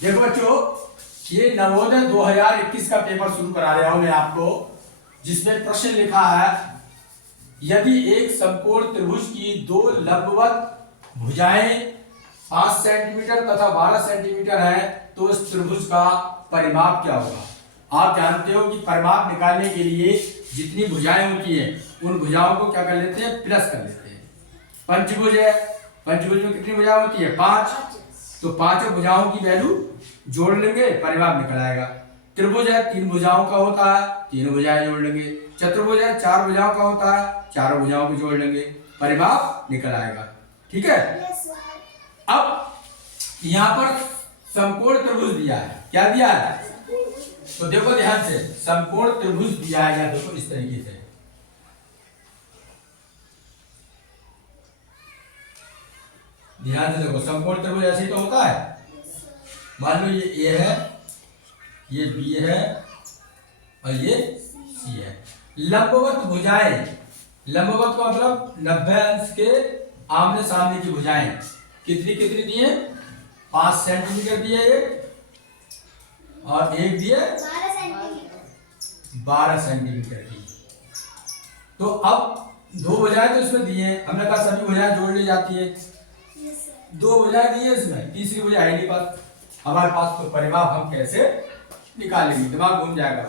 देखो बच्चों, ये नवोदय 2021 का पेपर शुरू करा रहा हूं मैं आपको, जिसमें प्रश्न लिखा है यदि एक समकोण त्रिभुज की दो लंबवत भुजाएं 5 सेंटीमीटर तथा 12 सेंटीमीटर है तो इस त्रिभुज का परिमाप क्या होगा। आप जानते हो कि परिमाप निकालने के लिए जितनी भुजाएं होती हैं उन भुजाओं को क्या कर लेते हैं, प्लस कर लेते हैं। पंचभुज है, पंचभुज में कितनी भुजाएं होती है, 5, तो पांचों भुजाओं की वैल्यू जोड़ लेंगे, परिमाप निकल आएगा। त्रिभुज है, 3 भुजाओं का होता है, 3 भुजाएं जोड़ लेंगे। चतुर्भुज है, 4 भुजाओं का होता है, 4 भुजाओं को जोड़ लेंगे, परिमाप निकल आएगा। ठीक है। अब यहाँ पर समकोण त्रिभुज दिया है, क्या दिया है, तो देखो ध्यान से, समकोण त्रिभुज दिया है, या देखो इस तरीके से, ध्यान से देखो, समकोण त्रिभुज ऐसे ही तो होता है। मान लो ये ए है, ये बी है और ये सी है। लंबवत भुजाएं, लंबवत का मतलब 90 अंश के आमने सामने की भुजाएं कितनी कितनी दी है, 5 सेंटीमीटर दिए एक, और एक दिए 12 सेंटीमीटर की। तो अब 2 भुजाएं तो इसमें दिए हैं, हमने कहा सभी भुजाएं जोड़ ली जाती है। 2 भुजाएं दी है इसमें, तीसरी भुजा है नहीं पास हमारे पास, तो परिमाप हम कैसे निकालेंगे, दिमाग घूम जाएगा।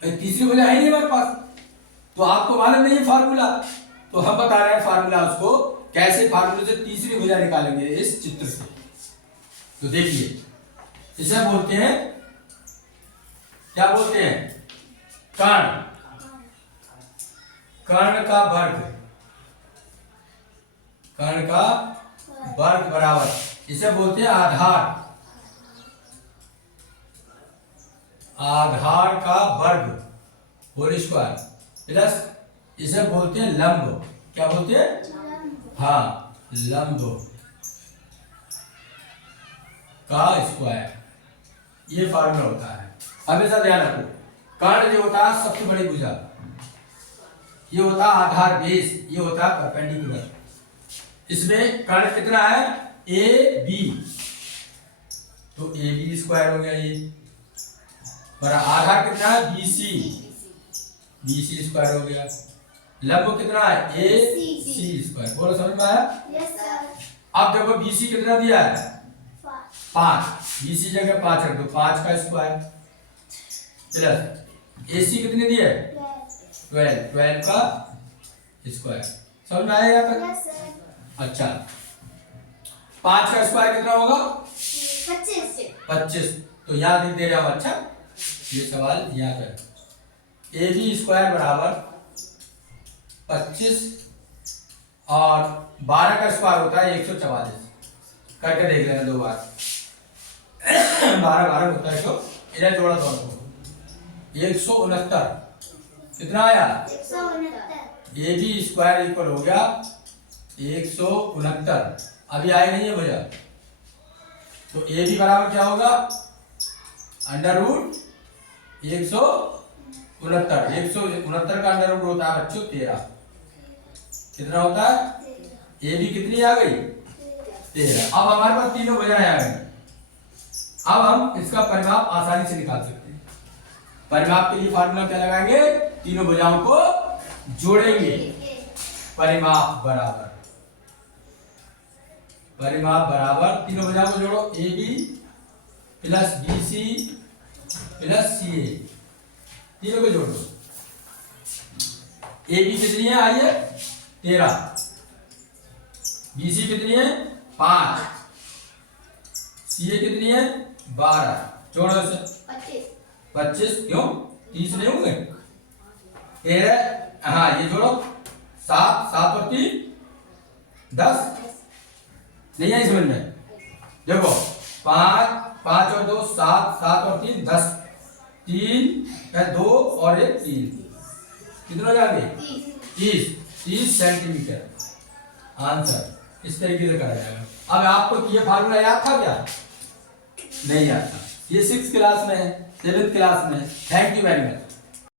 तीसरी भुजा है नहीं हमारे पास, तो आपको मालूम नहीं है फार्मूला, तो हम बता रहे हैं फार्मूला, उसको कैसे फार्मूले से तीसरी भुजा निकालेंगे इस चित्र से। तो देखिए, इसे बोलते हैं, क्या बोलते हैं, कर्ण, कर्ण का वर्ग, कर्ण का वर्ग बराबर, इसे बोलते हैं आधार, आधार का वर्ग होल स्क्वायर, प्लस इसे बोलते हैं लंब, क्या बोलते हैं, हाँ लंब का स्क्वायर, ये फार्मूला होता है। हमेशा ध्यान रखो, कर्ण जो होता है सबसे बड़ी भुजा, ये होता है आधार बेस, ये होता है परपेंडिकुलर। इसमें कर्ण कितना है, ए बी, तो ए बी स्क्वायर हो गया ये, और आधार कितना है, B C, B C square हो गया। लंब कितना है, ए सी स्क्वायर, बोलो समझ में आया। अब देखो बी सी कितना दिया है, 5, बी सी जगह 5 रख दो, 5 का स्क्वायर, प्लस ए सी कितने दिए, 12, 12 का स्क्वायर, समझ में आया यहाँ तक। अच्छा, 5 का स्क्वायर कितना होगा, 25, तो यहाँ लिख दे रहा हूं। अच्छा, ये सवाल यहाँ कर, ए बी स्क्वायर बराबर 25 और 12 का स्क्वायर होता है 144, करके देख लेना 2 बार। 12 12 होता है, तो इधर जोड़ा दोनों को, 169 कितना आया, 169, ए बी स्क्वायर इक्वल हो गया 169। अभी आई नहीं है भैया, तो ए बी बराबर क्या होगा, अंडर रूट 169, 169 का अंडर रूट होता है बच्चों 13, कितना होता है, ए बी कितनी आ गई, 13। अब हमारे पास तीनों भुजाएं आ गई, अब हम इसका परिमाप आसानी से निकाल सकते हैं। परिमाप के लिए फार्मूला क्या लगाएंगे, तीनों भुजाओं को जोड़ेंगे, परिमाप बराबर, परिमाप बराबर, तीनों भुजाओं को जोड़ो, A B plus B C plus C A, तीनों को जोड़ दो। ए बी कितनी है, आइए 13, बी सी कितनी है 5, सी ए कितनी है 12, जोड़ो इसे 25, क्यों 30 नहीं होंगे, 13, हाँ ये जोड़ो 7, 7 और 3 10, नहीं है समझ में, देखो 5, 5 और 2 7, 7 और 3 10, 3 2 और 1 3, कितना जाएंगे 30 सेंटीमीटर आंसर। इस तरीके से करा जाएगा। अब आपको ये फार्मूला याद था क्या, नहीं याद था, ये 6th क्लास में है, 7th क्लास में है। Thank you very much.